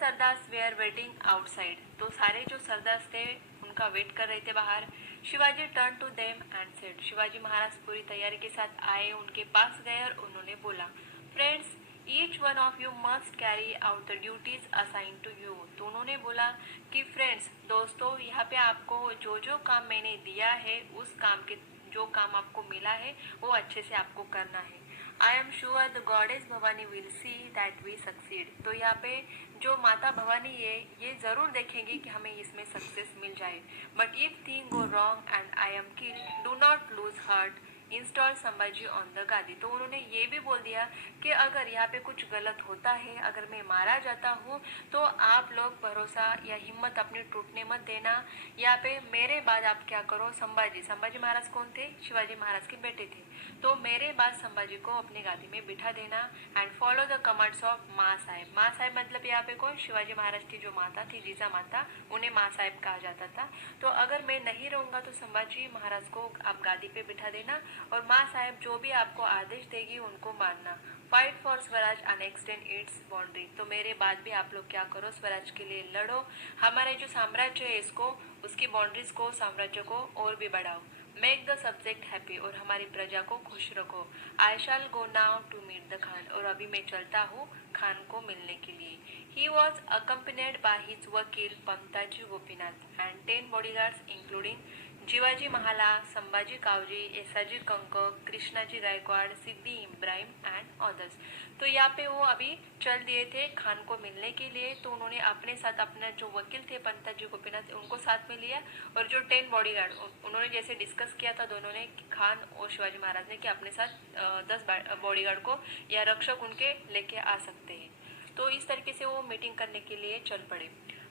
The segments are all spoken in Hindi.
सरदार्स वेयर वेटिंग आउटसाइड, तो सारे जो सरदार्स थे उनका वेट कर रहे थे बाहर। Shivaji turn to them and said, Shivaji Maharaj पूरी तैयारी के साथ आए, उनके पास गए और उन्होंने बोला, friends each one of you must carry out the duties assign to you. तो उन्होंने बोला कि फ्रेंड्स, दोस्तों, यहाँ पे आपको जो जो काम मैंने दिया है उस काम के जो काम आपको मिला है वो अच्छे से आपको करना है। I am sure the goddess Bhavani will see that we succeed, तो यहाँ पे जो माता भवानी है ये जरूर देखेंगे कि हमें इसमें सक्सेस मिल जाए। But if thing go wrong and I am kill, do not lose heart, install Sambhaji on the गादी। तो उन्होंने ये भी बोल दिया कि अगर यहाँ पे कुछ गलत होता है, अगर मैं मारा जाता हूँ, तो आप लोग भरोसा या हिम्मत अपनी टूटने मत देना। यहाँ पे मेरे बाद आप क्या करो, संभाजी, संभाजी महाराज कौन थे, शिवाजी महाराज के बेटे थे, तो मेरे बाद संभाजी को अपनी गादी में बिठा देना and follow the commands of माँ साहेब। माँ साहेब मतलब यहाँ पे कौन, शिवाजी महाराज की जो माता थी, जीजा माता, उन्हें माँ साहेब कहा जाता था। तो अगर मैं नहीं रहूंगा तो संभाजी महाराज को आप गादी पे बिठा देना और माँ साहेब जो भी आपको आदेश देगी उनको मानना। Fight for Swaraj and extend it's boundary, तो मेरे बाद भी आप लोग क्या करो, स्वराज के लिए लड़ो, हमारे जो साम्राज्य है इसको, उसकी बाउंड्रीज को, साम्राज्य को और भी बढ़ाओ। मेक द सब्जेक्ट हैप्पी, और हमारी प्रजा को खुश रखो। I shall go now to meet the Khan, और अभी मैं चलता हूँ खान को मिलने के लिए। He was accompanied by his vakil Pantaji Gopinath and 10 bodyguards including Jivaji Mahala, Sambhaji Kavji, Yesaji Kank, Krishnaji Gaikwad, Siddhi Ibrahim and others. तो यहाँ पे वो अभी चल दिए थे खान को मिलने के लिए, तो उन्होंने अपने साथ अपना जो वकील थे पंताजी गोपीनाथ उनको साथ में लिया, और जो 10 बॉडीगार्ड उन्होंने जैसे डिस्कस किया था दोनों ने, खान और शिवाजी महाराज ने, कि अपने साथ 10 बॉडीगार्ड को या रक्षक उनके लेके आ सकते हैं। तो इस तरीके से वो मीटिंग करने के लिए चल पड़े।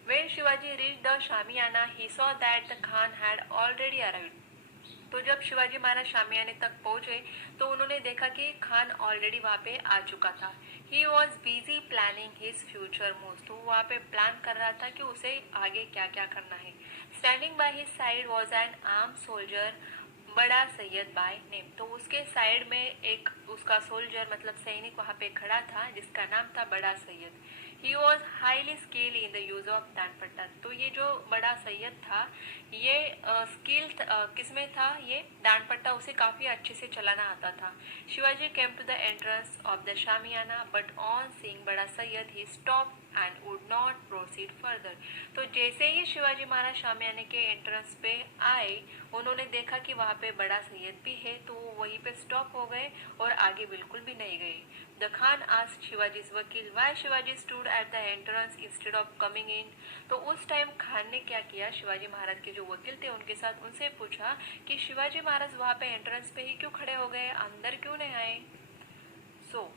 When Shivaji reached the Shamiana, he saw that the Khan had already arrived. तो जब शिवाजी महाराज शामियाने तक पहुंचे तो उन्होंने देखा कि खान ऑलरेडी वहाँ पे आ चुका था। He was busy planning his future moves, तो वहाँ पे प्लान कर रहा था कि उसे आगे क्या क्या करना है। Standing by his side was an arm soldier बड़ा सैयद बाय नेम, तो उसके साइड में एक उसका सोल्जर मतलब सैनिक वहाँ पे खड़ा था जिसका नाम था Bada Sayyad. He was highly skill in the use of dandpatta, तो ये जो बड़ा सैयद था ये स्किल किसमें था, ये दानपट्टा उसे काफी अच्छे से चलाना आता था। Shivaji came to the entrance of the shamiana but on seeing Bada Sayyad he stop and would not proceed further, तो जैसे ही शिवाजी महाराज शामियाने के एंट्रेंस पे आए उन्होंने देखा कि वहाँ पे बड़ा सैयद भी है, तो वो वहीं पे स्टॉप हो गए और आगे बिल्कुल भी नहीं गए। द खान आस्क्ड शिवाजी's वकील why Shivaji stood at the entrance instead of coming in, तो उस टाइम खान ने क्या किया, शिवाजी महाराज के जो वकील थे उनके साथ उनसे पूछा कि शिवाजी महाराज वहाँ पे एंट्रेंस पे ही क्यों खड़े हो गए, अंदर क्यों नहीं आए।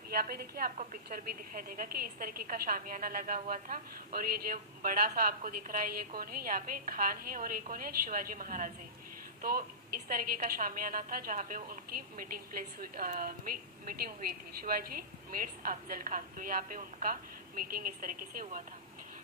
यहाँ पे देखिए आपको पिक्चर भी दिखाई देगा कि इस तरीके का शामियाना लगा हुआ था, और ये जो बड़ा सा आपको दिख रहा है ये कौन है, यहाँ पे खान है और ये कौन है, शिवाजी महाराज है। तो इस तरीके का शामियाना था जहाँ पे उनकी मीटिंग हुई थी, शिवाजी मीट्स अफजल खान, तो यहाँ पे उनका मीटिंग इस तरीके से हुआ था।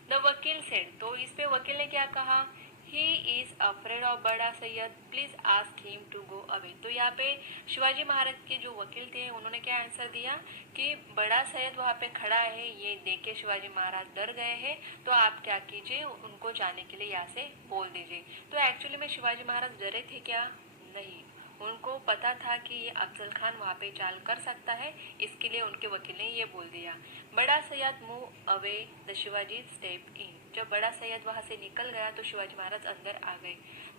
द वकील सेड, तो इस पे वकील ने क्या कहा, he is afraid of Bada Syed, please ask him to go away, तो यहाँ पे शिवाजी महाराज के जो वकील थे उन्होंने क्या आंसर दिया कि बड़ा सैयद वहाँ पे खड़ा है, ये देख के शिवाजी महाराज डर गए हैं, तो आप क्या कीजिए, उनको जाने के लिए यहाँ से बोल दीजिए। तो एक्चुअली में शिवाजी महाराज डरे थे क्या, नहीं, उनको पता था कि ये अफजल खान वहाँ पे चाल कर सकता है, इसके लिए उनके वकील ने ये बोल दिया। बड़ा Syed move away the Shivaji step in, जब बड़ा सैयद वहाँ से निकल गया तो शिवाजी महाराज अंदर आ गए।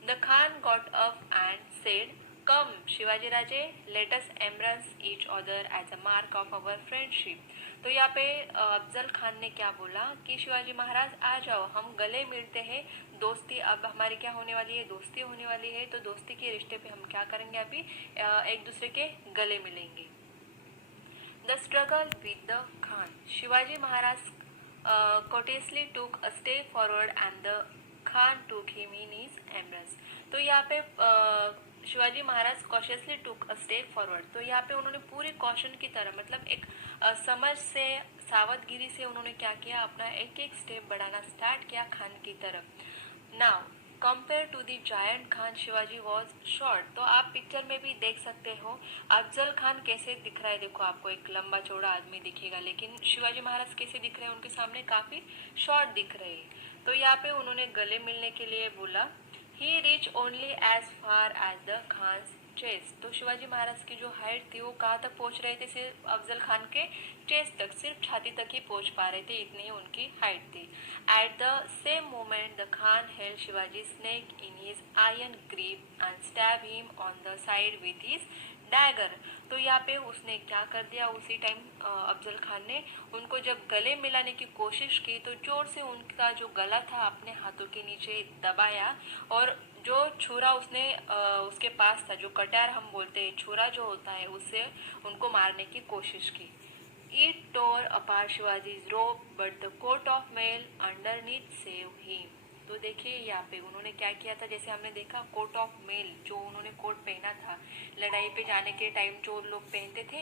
The Khan got up and said come Shivaji Raje let us embrace each other as a mark of our friendship, तो यहाँ पे अफजल खान ने क्या बोला कि शिवाजी महाराज आ जाओ, हम गले मिलते हैं, दोस्ती अब हमारी क्या होने वाली है, दोस्ती होने वाली है, तो दोस्ती के रिश्ते पे हम क्या करेंगे, अभी एक दूसरे के गले मिलेंगे। The struggle with the Khan, Shivaji Maharaj courteously took a step forward and the Khan took him in his embrace, तो यहाँ पे Shivaji Maharaj cautiously took a step forward, तो यहाँ पे उन्होंने पूरी कॉशन की तरह मतलब एक समझ से, सावधगिरी से उन्होंने क्या किया, अपना एक एक स्टेप बढ़ाना स्टार्ट किया खान की तरफ। Now compare to the giant Khan Shivaji was short. तो आप पिक्चर में भी देख सकते हो अफजल खान कैसे दिख रहा है। देखो आपको एक लंबा चौड़ा आदमी दिखेगा, लेकिन शिवाजी महाराज कैसे दिख रहे हैं, उनके सामने काफी शॉर्ट दिख रहे हैं। तो यहाँ पे उन्होंने गले मिलने के लिए बोला। He reach only as far as the Khan's chest. तो शिवाजी महाराज की जो हाइट थी वो कहाँ तक पहुंच रहे थे, सिर्फ अफजल खान के चेस्ट तक, सिर्फ छाती तक ही पहुंच पा रहे थे, इतनी ही उनकी हाइट थी। At the same moment the Khan held Shivaji snake in his iron grip and stab him on the side with his dagger. तो यहाँ पे उसने क्या कर दिया, उसी टाइम अफजल खान ने उनको जब गले मिलाने की कोशिश की तो जोर से उनका जो गला था अपने हाथों के नीचे दबाया, और जो छुरा उसने उसके पास था, जो कटार हम बोलते हैं, छुरा जो होता है, उससे उनको मारने की कोशिश की। It tore apart Shivaji's robe, but the coat of mail underneath saved him. तो देखिए यहाँ पे उन्होंने क्या किया था, जैसे हमने देखा कोट ऑफ मेल, जो उन्होंने कोट पहना था लड़ाई पे जाने के टाइम जो लोग पहनते थे,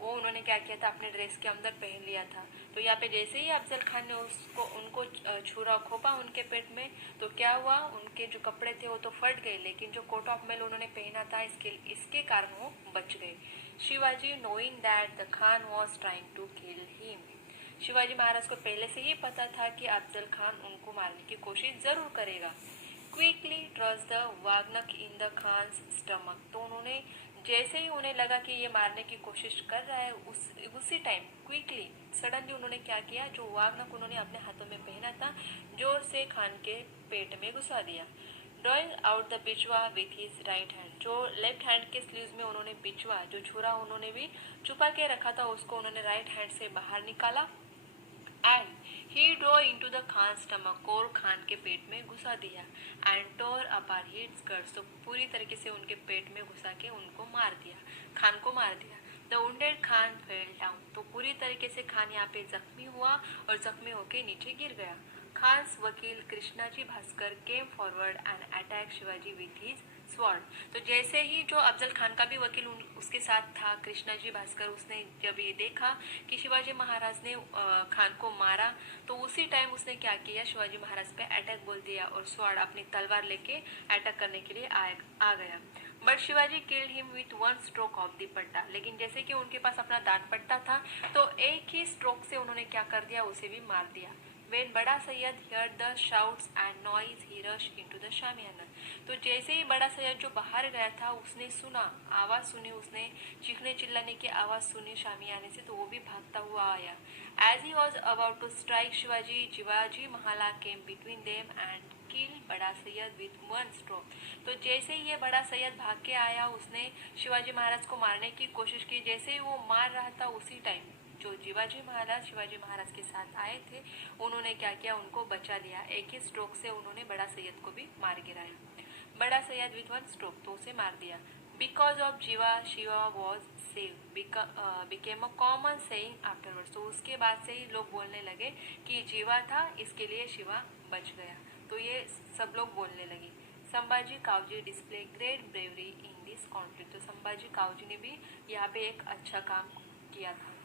वो उन्होंने क्या किया था, अपने ड्रेस के अंदर पहन लिया था। तो यहाँ पे जैसे ही अफजल खान ने उनको छुरा खोपा उनके पेट में, तो क्या हुआ, उनके जो कपड़े थे वो तो फट गए, लेकिन जो कोट ऑफ मेल उन्होंने पहना था इसके कारण वो बच गए। Shivaji knowing that the Khan was trying to kill him. Shivaji Maharaj को पहले से ही पता था कि अफजल खान उनको मारने की कोशिश जरूर करेगा। Quickly thrust the waghnakh in the Khan's stomach. तो उन्होंने जैसे ही उन्हें लगा कि ये मारने की कोशिश कर रहा है, उसी टाइम क्विकली सडनली उन्होंने क्या किया, जो वागनक उन्होंने अपने हाथों में पहना था जोर से खान के पेट में घुसा दिया। ड्रॉइंग आउट द बिचवा विथ हिज राइट हैंड। जो लेफ्ट हैंड के स्लीव्स में उन्होंने बिचवा, जो छुरा उन्होंने भी छुपा के रखा था, उसको उन्होंने राइट हैंड से बाहर निकाला and he draw into the Khan stomach, और खान के पेट में घुसा दिया। एंड टोर अपार हिज स्कर्ट्स। तो पूरी तरीके से उनके पेट में घुसा के उनको मार दिया, खान को मार दिया। The wounded Khan fell down. तो पूरी तरीके से खान यहाँ पे जख्मी हुआ और जख्मी होके नीचे गिर गया। खान्स वकील Krishnaji Bhaskar came forward and attack Shivaji with his sword. तो जैसे ही जो अफजल खान का भी वकील उसके साथ था, कृष्णाजी भास्कर, उसने जब ये देखा कि शिवाजी महाराज ने खान को मारा, तो उसी टाइम उसने क्या किया, शिवाजी महाराज पे अटैक बोल दिया और स्वॉर्ड अपनी तलवार लेके अटैक करने के लिए आ गया। But Shivaji killed him with one stroke of the पट्टा। लेकिन जैसे कि उनके पास अपना दांत पट्टा था, तो एक ही स्ट्रोक से उन्होंने क्या कर दिया, उसे भी मार दिया। When बड़ा Syed heard the shouts and noise, he rushed into the शामियाना। तो जैसे ही बड़ा सैयद जो बाहर गया था, उसने सुना, आवाज सुनी, उसने चीखने चिल्लाने की आवाज सुनी शामियाने से, तो वो भी भागता हुआ आया। As he was about to strike Shivaji महाला came between them and killed बड़ा सैयद with one stroke। तो जैसे ही ये बड़ा सैयद भाग के आया, उसने शिवाजी महाराज को मारने की कोशिश की। जैसे ही वो मार रहा था, उसी टाइम जो शिवाजी महाराज के साथ आए थे, उन्होंने क्या किया, उनको बचा लिया। एक ही स्ट्रोक से उन्होंने बड़ा सैयद को भी मार गिराया। बड़ा सैयद विथ वन स्ट्रोक, तो उसे मार दिया। बिकॉज ऑफ जीवा Shiva was save became a common saying afterwards. तो उसके बाद से ही लोग बोलने लगे कि जीवा था, इसके लिए शिवा बच गया। तो ये सब लोग बोलने लगे। Sambhaji Kavji display great bravery in this conflict. तो संभाजी कावजी ने भी यहाँ पे एक अच्छा काम किया था।